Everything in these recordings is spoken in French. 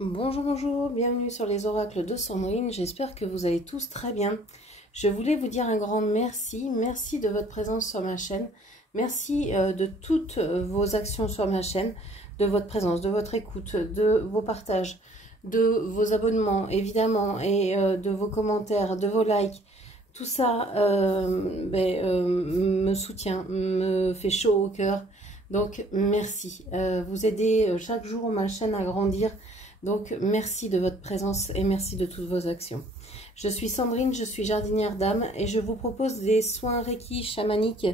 Bonjour, bonjour, bienvenue sur les oracles de Sandrine, j'espère que vous allez tous très bien. Je voulais vous dire un grand merci, merci de votre présence sur ma chaîne, merci de toutes vos actions sur ma chaîne, de votre présence, de votre écoute, de vos partages, de vos abonnements évidemment, et de vos commentaires, de vos likes. Tout ça me soutient, me fait chaud au cœur, donc merci. Vous aidez chaque jour ma chaîne à grandir. Donc, merci de votre présence et merci de toutes vos actions. Je suis Sandrine, je suis jardinière d'âme et je vous propose des soins Reiki chamaniques,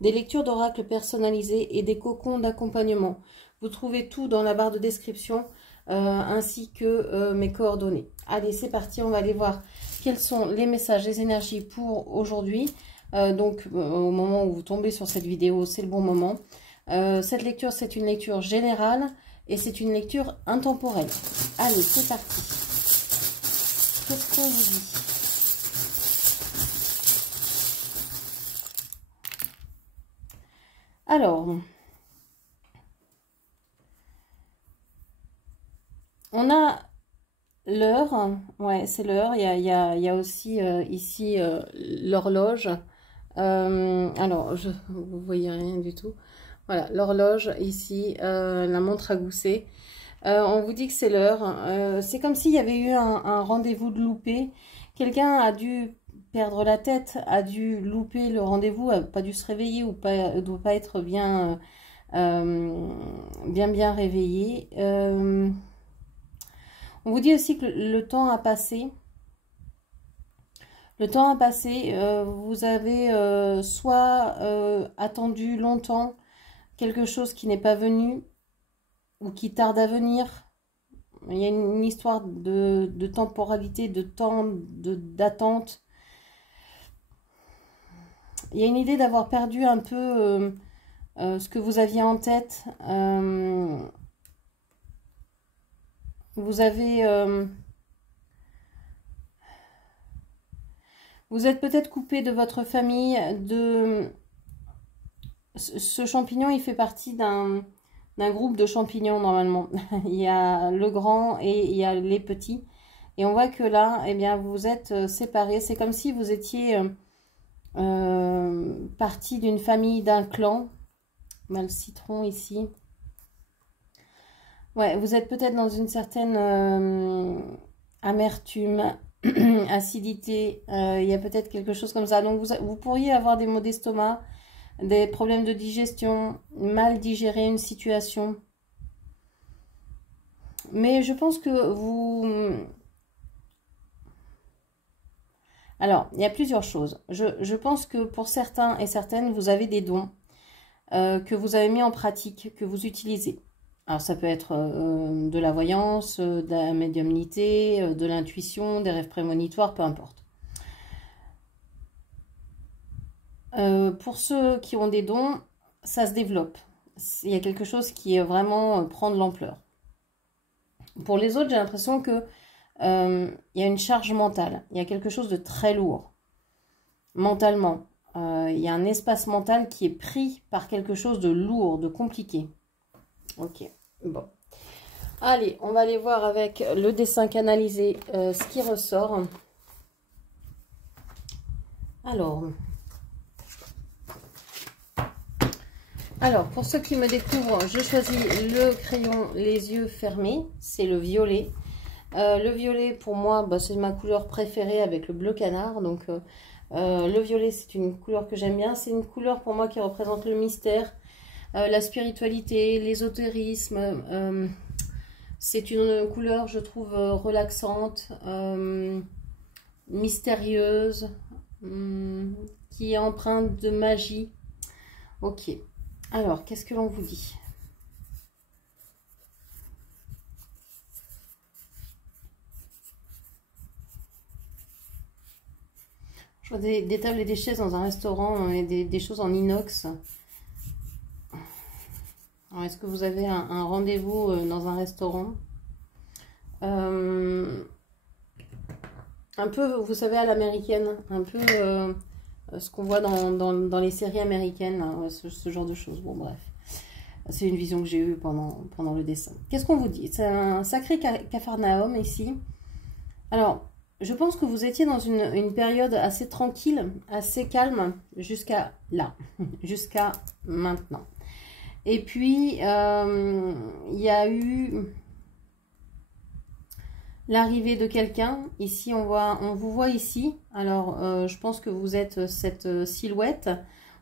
des lectures d'oracles personnalisées et des cocons d'accompagnement. Vous trouvez tout dans la barre de description ainsi que mes coordonnées. Allez, c'est parti, on va aller voir quels sont les messages, les énergies pour aujourd'hui. Au moment où vous tombez sur cette vidéo, c'est le bon moment. Cette lecture, c'est une lecture générale. Et c'est une lecture intemporelle. Allez, c'est parti. Qu'est-ce qu'on vous dit? Alors, on a l'heure. Ouais, c'est l'heure. Il y a aussi ici l'horloge. Alors, vous voyez rien du tout. Voilà, l'horloge ici, la montre à gousset. On vous dit que c'est l'heure. C'est comme s'il y avait eu un rendez-vous de loupé. Quelqu'un a dû perdre la tête, a dû louper le rendez-vous, a pas dû se réveiller ou pas, doit pas être bien réveillé. On vous dit aussi que le temps a passé. Le temps a passé. Vous avez soit attendu longtemps quelque chose qui n'est pas venu ou qui tarde à venir. Il y a une histoire de temporalité, de temps, d'attente. Il y a une idée d'avoir perdu un peu ce que vous aviez en tête. Vous êtes peut-être coupé de votre famille. Ce champignon, il fait partie d'un groupe de champignons normalement. Il y a le grand et il y a les petits. Et on voit que là, eh bien, vous êtes séparés. C'est comme si vous étiez partie d'une famille, d'un clan. On a le citron ici. Ouais, vous êtes peut-être dans une certaine amertume, acidité. Il y a peut-être quelque chose comme ça. Donc vous pourriez avoir des maux d'estomac, des problèmes de digestion, mal digérer une situation. Mais je pense que vous... Alors, il y a plusieurs choses. Je pense que pour certains et certaines, vous avez des dons que vous avez mis en pratique, que vous utilisez. Alors, ça peut être de la voyance, de la médiumnité, de l'intuition, des rêves prémonitoires, peu importe. Pour ceux qui ont des dons, ça se développe. Il y a quelque chose qui vraiment prend de l'ampleur. Pour les autres, j'ai l'impression que il y a une charge mentale. Il y a quelque chose de très lourd. Mentalement. Il y a un espace mental qui est pris par quelque chose de lourd, de compliqué. Ok, bon. Allez, on va aller voir avec le dessin canalisé ce qui ressort. Alors, pour ceux qui me découvrent, je choisis le crayon les yeux fermés. C'est le violet. Le violet, pour moi, bah, c'est ma couleur préférée avec le bleu canard. Donc, le violet, c'est une couleur que j'aime bien. C'est une couleur pour moi qui représente le mystère, la spiritualité, l'ésotérisme. C'est une couleur, je trouve, relaxante, mystérieuse, qui est empreinte de magie. Ok. Alors, qu'est-ce que l'on vous dit ? Je vois des tables et des chaises dans un restaurant et des choses en inox. Alors, est-ce que vous avez un rendez-vous dans un restaurant? Un peu, vous savez, à l'américaine. Un peu ce qu'on voit dans les séries américaines. Là, ce genre de choses. Bon, bref. C'est une vision que j'ai eue pendant le dessin. Qu'est-ce qu'on vous dit? C'est un sacré Capharnaüm ici. Alors, je pense que vous étiez dans une période assez tranquille, assez calme, jusqu'à là, jusqu'à maintenant. Et puis, il y a eu l'arrivée de quelqu'un. Ici, on vous voit ici. Alors, je pense que vous êtes cette silhouette.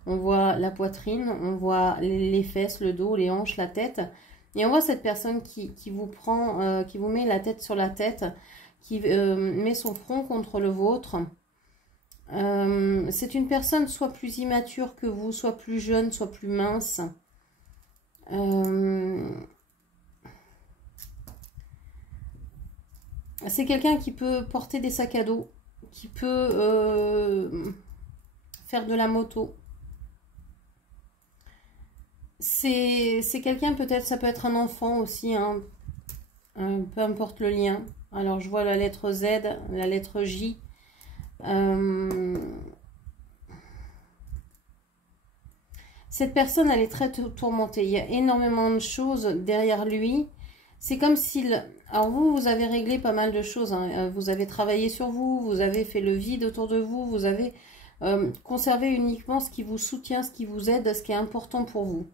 On voit la poitrine, on voit les fesses, le dos, les hanches, la tête. Et on voit cette personne qui vous prend, qui vous met la tête sur la tête, qui met son front contre le vôtre. C'est une personne soit plus immature que vous, soit plus jeune, soit plus mince. C'est quelqu'un qui peut porter des sacs à dos, qui peut faire de la moto. C'est quelqu'un, peut-être, ça peut être un enfant aussi, hein, peu importe le lien. Alors, je vois la lettre Z, la lettre J. Cette personne, elle est très tourmentée. Il y a énormément de choses derrière lui. C'est comme s'il... Alors, vous avez réglé pas mal de choses, hein. Vous avez travaillé sur vous, vous avez fait le vide autour de vous, vous avez conservé uniquement ce qui vous soutient, ce qui vous aide, ce qui est important pour vous.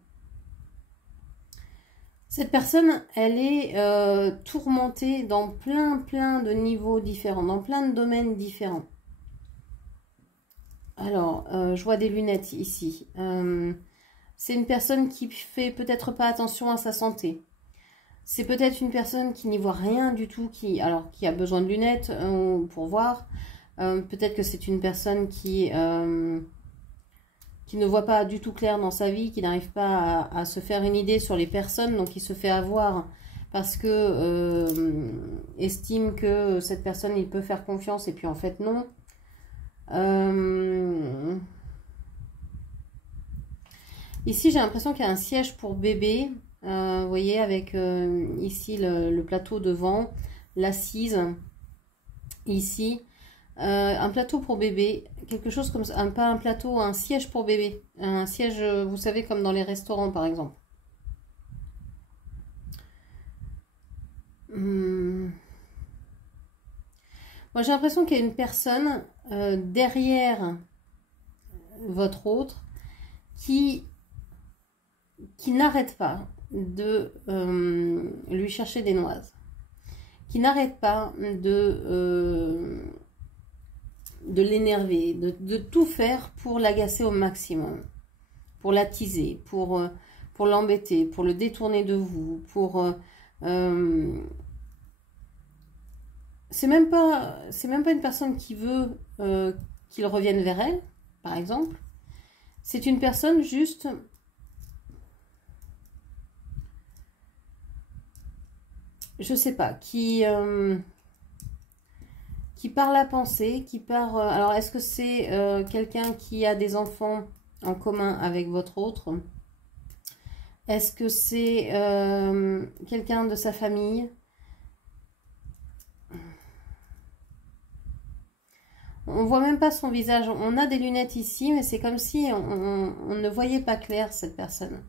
Cette personne, elle est tourmentée dans plein de niveaux différents, dans plein de domaines différents. Alors, je vois des lunettes ici. C'est une personne qui fait peut-être pas attention à sa santé. C'est peut-être une personne qui n'y voit rien du tout, qui a besoin de lunettes pour voir. Peut-être que c'est une personne qui ne voit pas du tout clair dans sa vie, qui n'arrive pas à se faire une idée sur les personnes, donc il se fait avoir parce que estime que cette personne, il peut faire confiance, et puis en fait non. Ici, j'ai l'impression qu'il y a un siège pour bébé, vous voyez, avec ici le plateau devant, l'assise, ici. Un plateau pour bébé, quelque chose comme ça, pas un plateau, un siège pour bébé, un siège, vous savez, comme dans les restaurants par exemple. Moi j'ai l'impression qu'il y a une personne derrière votre autre qui n'arrête pas de lui chercher des noises, qui n'arrête pas de l'énerver, de tout faire pour l'agacer au maximum, pour l'attiser, pour l'embêter, pour le détourner de vous, pour... c'est même pas une personne qui veut qu'il revienne vers elle, par exemple. C'est une personne juste... je sais pas, qui part la pensée, qui part... alors, est-ce que c'est quelqu'un qui a des enfants en commun avec votre autre? Est-ce que c'est quelqu'un de sa famille? On voit même pas son visage. On a des lunettes ici, mais c'est comme si on ne voyait pas clair cette personne.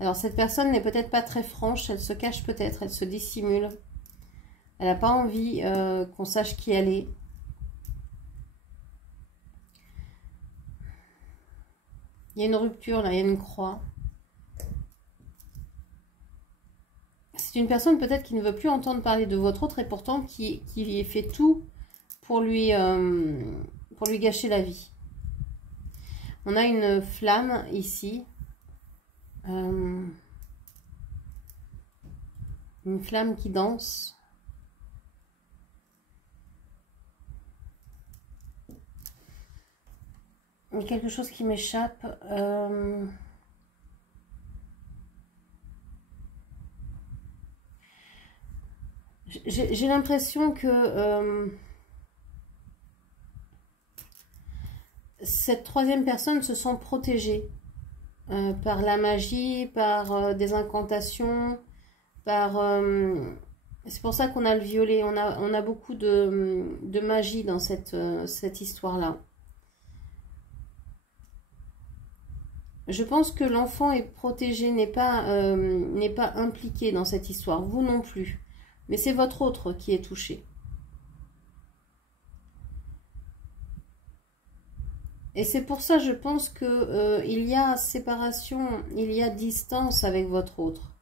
Alors, cette personne n'est peut-être pas très franche. Elle se cache peut-être, elle se dissimule. Elle n'a pas envie qu'on sache qui elle est. Il y a une rupture là, il y a une croix. C'est une personne peut-être qui ne veut plus entendre parler de votre autre et pourtant qui fait tout pour lui gâcher la vie. On a une flamme ici. Une flamme qui danse. Il y a quelque chose qui m'échappe. J'ai l'impression que cette troisième personne se sent protégée par la magie, par des incantations, par... c'est pour ça qu'on a le violet. On a beaucoup de magie dans cette histoire-là. Je pense que l'enfant est protégé, n'est pas impliqué dans cette histoire. Vous non plus. Mais c'est votre autre qui est touché. Et c'est pour ça, je pense que il y a séparation, il y a distance avec votre autre.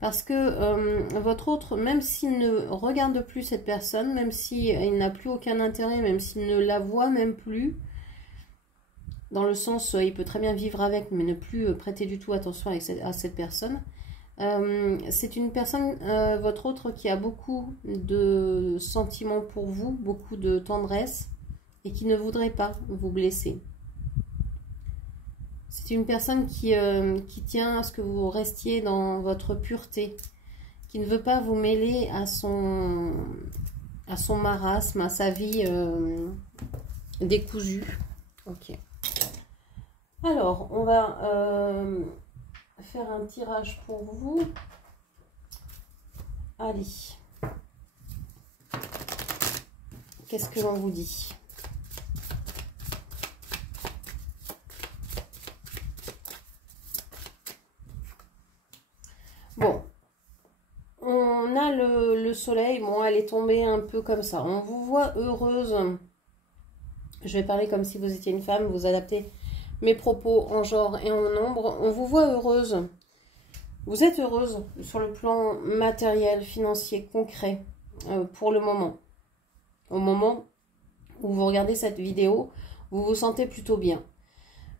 Parce que votre autre, même s'il ne regarde plus cette personne, même s'il n'a plus aucun intérêt, même s'il ne la voit même plus, dans le sens, il peut très bien vivre avec, mais ne plus prêter du tout attention à cette personne. C'est une personne, votre autre, qui a beaucoup de sentiments pour vous, beaucoup de tendresse, et qui ne voudrait pas vous blesser. C'est une personne qui tient à ce que vous restiez dans votre pureté, qui ne veut pas vous mêler à son marasme, à sa vie décousue. Ok. Alors, on va faire un tirage pour vous. Allez. Qu'est-ce que l'on vous dit ? Bon, on a le soleil, bon, elle est tombée un peu comme ça. On vous voit heureuse. Je vais parler comme si vous étiez une femme, vous adaptez mes propos en genre et en nombre. On vous voit heureuse. Vous êtes heureuse sur le plan matériel, financier, concret, pour le moment. Au moment où vous regardez cette vidéo, vous vous sentez plutôt bien.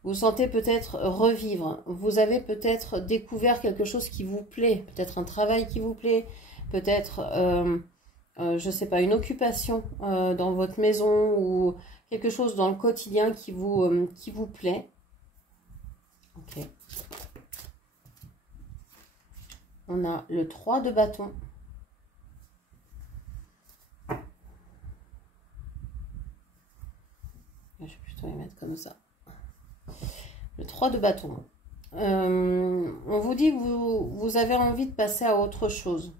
Vous sentez peut-être revivre. Vous avez peut-être découvert quelque chose qui vous plaît. Peut-être un travail qui vous plaît. Peut-être, je ne sais pas, une occupation dans votre maison ou quelque chose dans le quotidien qui vous plaît. Ok. On a le 3 de bâton. Je vais plutôt les mettre comme ça. Le 3 de bâton. On vous dit que vous avez envie de passer à autre chose.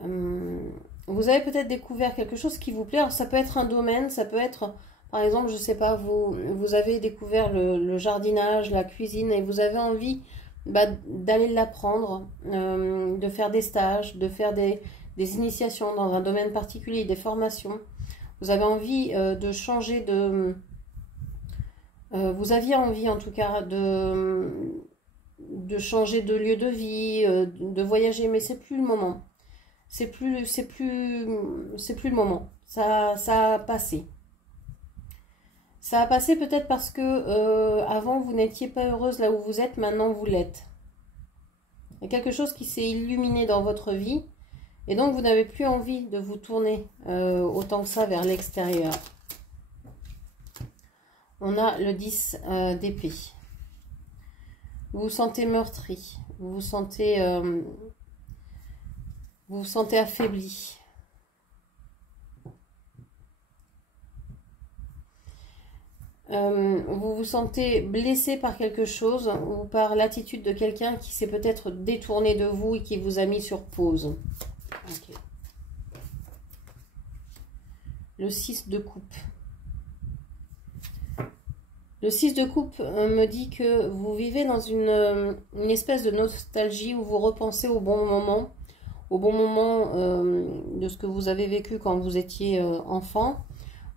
Vous avez peut-être découvert quelque chose qui vous plaît. Alors, ça peut être un domaine, ça peut être, par exemple, je ne sais pas, vous avez découvert le jardinage, la cuisine, et vous avez envie d'aller l'apprendre, de faire des stages, de faire des initiations dans un domaine particulier, des formations. Vous avez envie de changer de... vous aviez envie en tout cas de changer de lieu de vie, de voyager, mais c'est plus le moment. C'est plus le moment. Ça a passé. Ça a passé peut-être parce que avant vous n'étiez pas heureuse là où vous êtes, maintenant vous l'êtes. Il y a quelque chose qui s'est illuminé dans votre vie et donc vous n'avez plus envie de vous tourner autant que ça vers l'extérieur. On a le 10 d'épée. Vous vous sentez meurtri, vous vous sentez affaibli. Vous vous sentez blessé par quelque chose ou par l'attitude de quelqu'un qui s'est peut-être détourné de vous et qui vous a mis sur pause. Okay. Le 6 de coupe. Le 6 de coupe me dit que vous vivez dans une espèce de nostalgie où vous repensez au bon moment de ce que vous avez vécu quand vous étiez enfant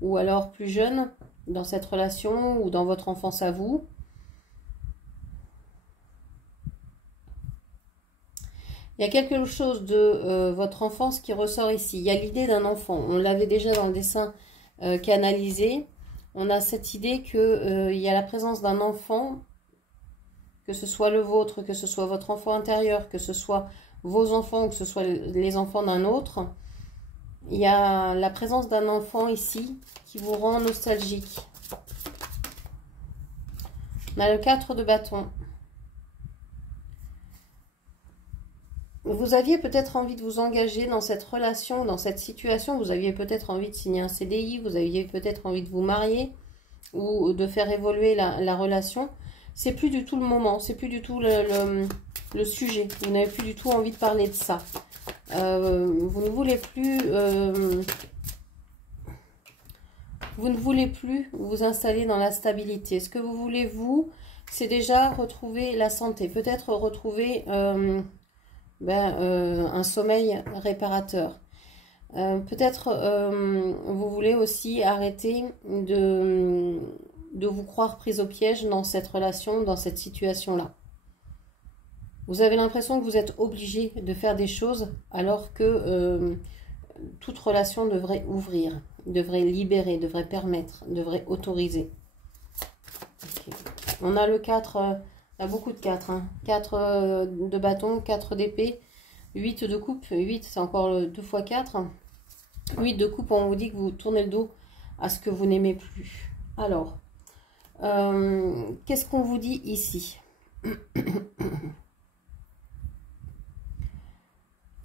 ou alors plus jeune dans cette relation ou dans votre enfance à vous. Il y a quelque chose de votre enfance qui ressort ici. Il y a l'idée d'un enfant. On l'avait déjà dans le dessin canalisé. On a cette idée qu'il y a la présence d'un enfant, que ce soit le vôtre, que ce soit votre enfant intérieur, que ce soit vos enfants ou que ce soit les enfants d'un autre. Il y a la présence d'un enfant ici qui vous rend nostalgique. On a le 4 de bâton. Vous aviez peut-être envie de vous engager dans cette relation, dans cette situation. Vous aviez peut-être envie de signer un CDI, vous aviez peut-être envie de vous marier ou de faire évoluer la relation. C'est plus du tout le moment, c'est plus du tout le sujet. Vous n'avez plus du tout envie de parler de ça. Vous ne voulez plus... vous ne voulez plus vous installer dans la stabilité. Ce que vous voulez, vous, c'est déjà retrouver la santé. Peut-être retrouver un sommeil réparateur. Peut-être vous voulez aussi arrêter de vous croire prise au piège dans cette relation, dans cette situation-là. Vous avez l'impression que vous êtes obligé de faire des choses alors que toute relation devrait ouvrir, devrait libérer, devrait permettre, devrait autoriser. Okay. On a le 4, il y a beaucoup de 4. Hein. 4 de bâton, 4 d'épée, 8 de coupe. 8, c'est encore le 2 x 4. 8 de coupe, on vous dit que vous tournez le dos à ce que vous n'aimez plus. Alors, qu'est-ce qu'on vous dit ici?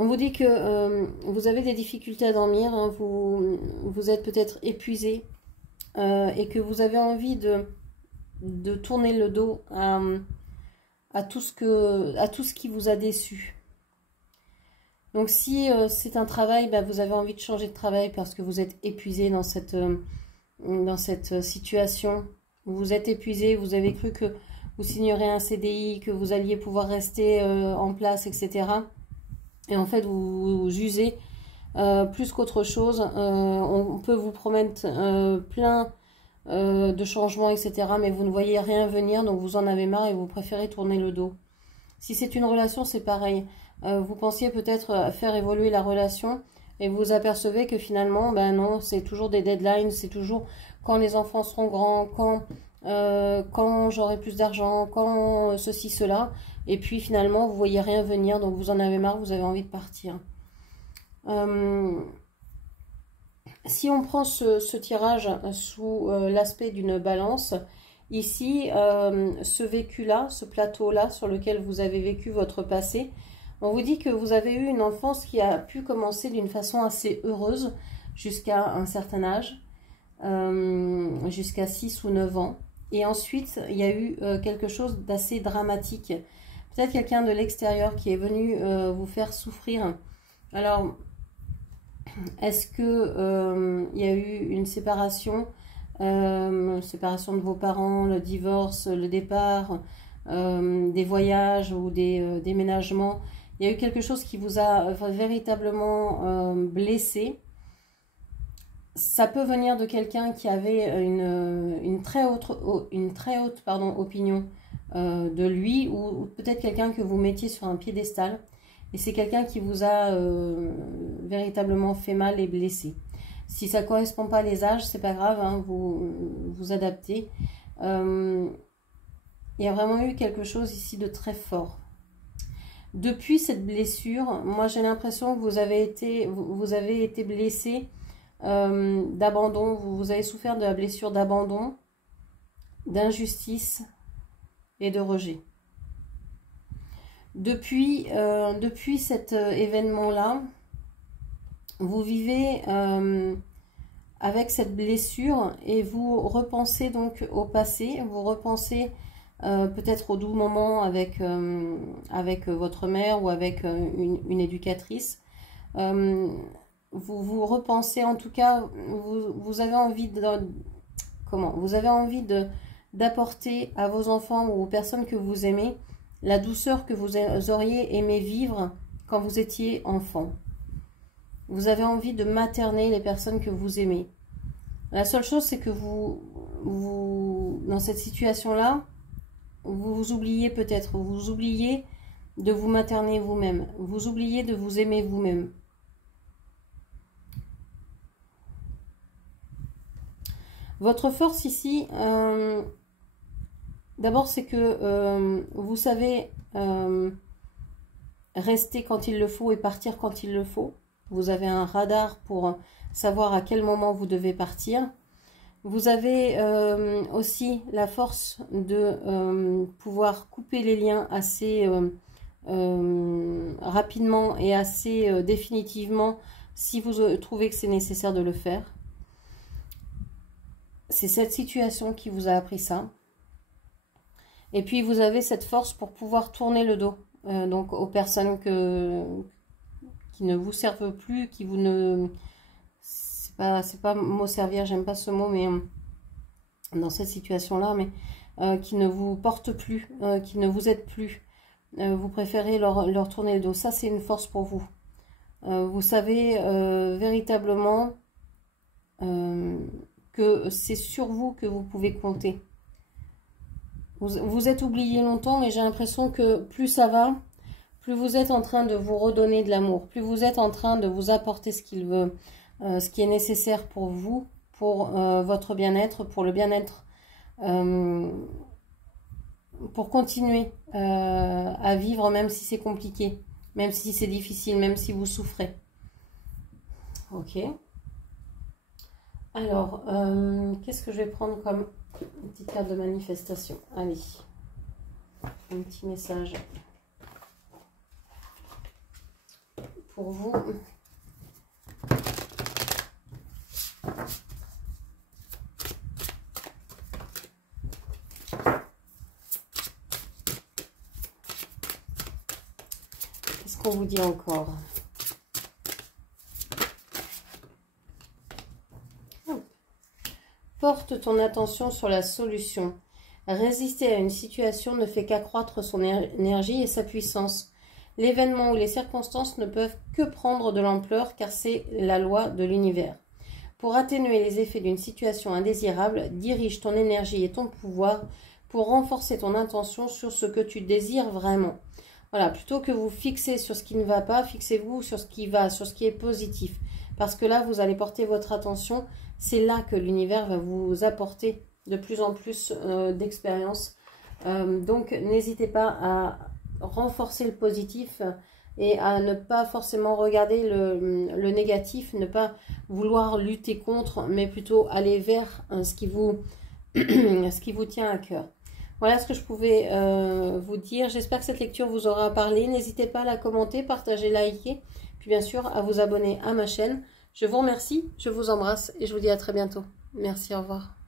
On vous dit que vous avez des difficultés à dormir, hein, vous êtes peut-être épuisé et que vous avez envie de tourner le dos à tout ce qui vous a déçu. Donc si c'est un travail, vous avez envie de changer de travail parce que vous êtes épuisé dans cette situation. Vous êtes épuisé, vous avez cru que vous signerez un CDI, que vous alliez pouvoir rester en place, etc. Et en fait, vous usez plus qu'autre chose. On peut vous promettre plein de changements, etc. Mais vous ne voyez rien venir, donc vous en avez marre et vous préférez tourner le dos. Si c'est une relation, c'est pareil. Vous pensiez peut-être faire évoluer la relation et vous apercevez que finalement, non, c'est toujours des deadlines, c'est toujours quand les enfants seront grands, quand j'aurai plus d'argent, quand ceci, cela. Et puis finalement, vous voyez rien venir, donc vous en avez marre, vous avez envie de partir. Si on prend ce tirage sous l'aspect d'une balance, ici, ce vécu-là, ce plateau-là sur lequel vous avez vécu votre passé, on vous dit que vous avez eu une enfance qui a pu commencer d'une façon assez heureuse jusqu'à un certain âge, jusqu'à 6 ou 9 ans. Et ensuite, il y a eu quelque chose d'assez dramatique. Peut-être quelqu'un de l'extérieur qui est venu vous faire souffrir. Alors, est-ce que il y a eu une séparation de vos parents, le divorce, le départ, des voyages ou des déménagements? Il y a eu quelque chose qui vous a véritablement blessé. Ça peut venir de quelqu'un qui avait une très haute opinion de lui, ou peut-être quelqu'un que vous mettiez sur un piédestal. Et c'est quelqu'un qui vous a véritablement fait mal et blessé. Si ça ne correspond pas à les âges, c'est pas grave, hein, vous adaptez. Il y a vraiment eu quelque chose ici de très fort. Depuis cette blessure, moi j'ai l'impression que vous avez été blessé d'abandon, vous avez souffert de la blessure d'abandon, d'injustice et de rejet. Depuis cet événement-là, vous vivez avec cette blessure et vous repensez donc au passé, vous repensez peut-être au doux moment avec votre mère ou avec une éducatrice. Vous repensez, en tout cas, vous avez envie d'apporter à vos enfants ou aux personnes que vous aimez la douceur que vous auriez aimé vivre quand vous étiez enfant. Vous avez envie de materner les personnes que vous aimez. La seule chose, c'est que vous dans cette situation-là, vous vous oubliez peut-être. Vous oubliez de vous materner vous-même. Vous oubliez de vous aimer vous-même. Votre force ici, d'abord, c'est que vous savez rester quand il le faut et partir quand il le faut. Vous avez un radar pour savoir à quel moment vous devez partir. Vous avez aussi la force de pouvoir couper les liens assez rapidement et assez définitivement si vous trouvez que c'est nécessaire de le faire. C'est cette situation qui vous a appris ça. Et puis vous avez cette force pour pouvoir tourner le dos donc aux personnes qui ne vous servent plus, qui vous ne... C'est pas mot servir, j'aime pas ce mot, mais dans cette situation-là, mais qui ne vous portent plus, qui ne vous aident plus. Vous préférez leur tourner le dos. Ça, c'est une force pour vous. Vous savez véritablement que c'est sur vous que vous pouvez compter. Vous êtes oublié longtemps et j'ai l'impression que plus ça va, plus vous êtes en train de vous redonner de l'amour, plus vous êtes en train de vous apporter ce qu'il veut, ce qui est nécessaire pour vous, pour votre bien-être, pour le bien-être, pour continuer à vivre même si c'est compliqué, même si c'est difficile, même si vous souffrez. Ok. Alors, qu'est-ce que je vais prendre comme une petite carte de manifestation? Allez, un petit message pour vous. Qu'est-ce qu'on vous dit encore? Porte ton attention sur la solution. Résister à une situation ne fait qu'accroître son énergie et sa puissance. L'événement ou les circonstances ne peuvent que prendre de l'ampleur car c'est la loi de l'univers. Pour atténuer les effets d'une situation indésirable, dirige ton énergie et ton pouvoir pour renforcer ton intention sur ce que tu désires vraiment. Voilà, plutôt que vous fixer sur ce qui ne va pas, fixez-vous sur ce qui va, sur ce qui est positif. Parce que là, vous allez porter votre attention. C'est là que l'univers va vous apporter de plus en plus d'expérience. Donc, n'hésitez pas à renforcer le positif et à ne pas forcément regarder le négatif, ne pas vouloir lutter contre, mais plutôt aller vers ce qui vous tient à cœur. Voilà ce que je pouvais vous dire. J'espère que cette lecture vous aura parlé. N'hésitez pas à la commenter, partager, liker. Puis bien sûr, à vous abonner à ma chaîne. Je vous remercie, je vous embrasse et je vous dis à très bientôt. Merci, au revoir.